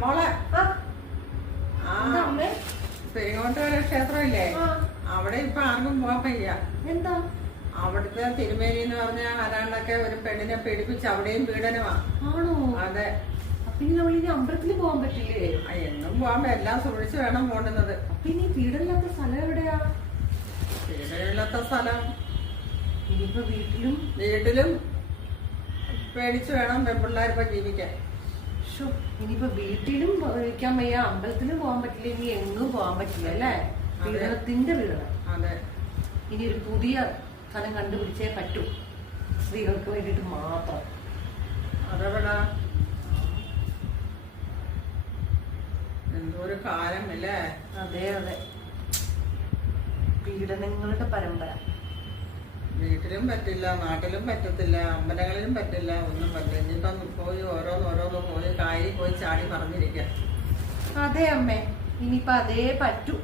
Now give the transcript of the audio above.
മോളെ പെരിങ്ങോട്ടുകര ക്ഷേത്രം ഇല്ലേ, അവിടെ ഇപ്പൊ ആർക്കും പോകാൻ വയ്യ. എന്താ? അവിടുത്തെ തിരുമേനി എന്ന് പറഞ്ഞ ആരാണ്ടൊക്കെ ഒരു പെണ്ണിനെ പീഡിപ്പിച്ച് അവിടെയും പീഡനമാ. ആണോ? അതെ. അപ്പൊ ഇനി നമ്മളിനി അമ്പലത്തിൽ പോകാൻ പറ്റില്ലേ? എന്നും പോകാൻ എല്ലാം സൂക്ഷിച്ച് വേണം പോണ്ടുന്നത്. അപ്പൊ ഇനി പീഡനമില്ലാത്ത സ്ഥലം എവിടെയാ? പീഡനമില്ലാത്ത സ്ഥലം ഇനിയിപ്പോ വീട്ടിലും പേടിച്ചു വേണം പെൺപിള്ളേരിപ്പോ ജീവിക്കാൻ. ഇനിയിപ്പോ വീട്ടിലും ഇരിക്കാൻ വയ്യ, അമ്പലത്തിലും പോകാൻ പറ്റില്ല, ഇനി എങ്ങും പോകാൻ പറ്റില്ല അല്ലേ? പീഡനത്തിന്റെ പീഡനം. അതെ. ഇനി ഒരു പുതിയ സ്ഥലം കണ്ടുപിടിച്ചേ പറ്റൂ, സ്ത്രീകൾക്ക് വേണ്ടിട്ട് മാത്രം. അതെവിടാ? എന്തോ ഒരു കാലം അല്ലേ? അതെ അതെ, പീഡനങ്ങളുടെ പരമ്പര. വീട്ടിലും പറ്റില്ല, നാട്ടിലും പറ്റത്തില്ല, അമ്പലങ്ങളിലും പറ്റില്ല, ഒന്നും പറ്റില്ല. ഇനിയിപ്പം പോയി ഓരോന്നോരോന്ന് പോയി കായലിൽ പോയി ചാടി പറഞ്ഞിരിക്കാം. അതെ അമ്മേ, ഇനിയിപ്പൊ അതേ പറ്റൂ.